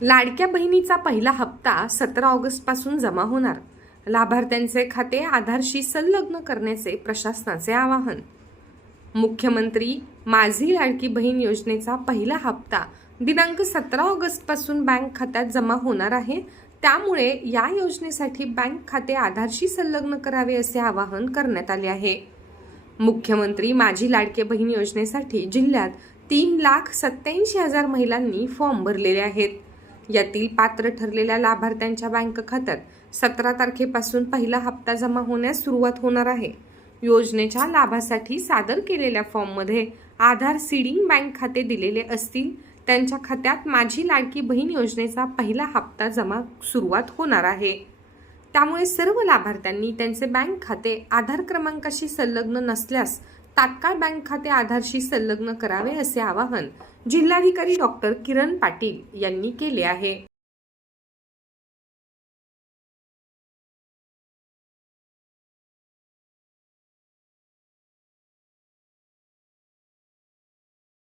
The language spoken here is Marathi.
लाडक्या बहिणीचा पहिला हप्ता सतरा ऑगस्टपासून जमा होणार. लाभार्थ्यांचे खाते आधारशी संलग्न करण्याचे प्रशासनाचे आवाहन. मुख्यमंत्री माझी लाडकी बहीण योजनेचा पहिला हप्ता दिनांक सतरा ऑगस्टपासून बँक खात्यात जमा होणार आहे. त्यामुळे या योजनेसाठी बँक खाते आधारशी संलग्न करावे असे आवाहन करण्यात आले आहे. मुख्यमंत्री माझी लाडके बहीण योजनेसाठी जिल्ह्यात तीन लाख सत्याऐंशी हजार महिलांनी फॉर्म भरलेले आहेत. यातील पात्र ठरलेल्या लाभार्थ्यांच्या बँक खात्यात सतरा तारखेपासून पहिला हप्ता जमा होण्यास सुरुवात होणार आहे. योजनेच्या लाभासाठी सादर केलेल्या फॉर्ममध्ये आधार सीडिंग बँक खाते दिलेले असतील त्यांच्या खात्यात माझी लाडकी बहीण योजनेचा पहिला हप्ता जमा सुरुवात होणार आहे. त्यामुळे सर्व लाभार्थ्यांनी त्यांचे बँक खाते आधार क्रमांकाशी संलग्न नसल्यास तात्काळ बँक खाते आधारशी संलग्न करावे असे आवाहन जिल्हाधिकारी डॉक्टर किरण पाटील यांनी केले आहे.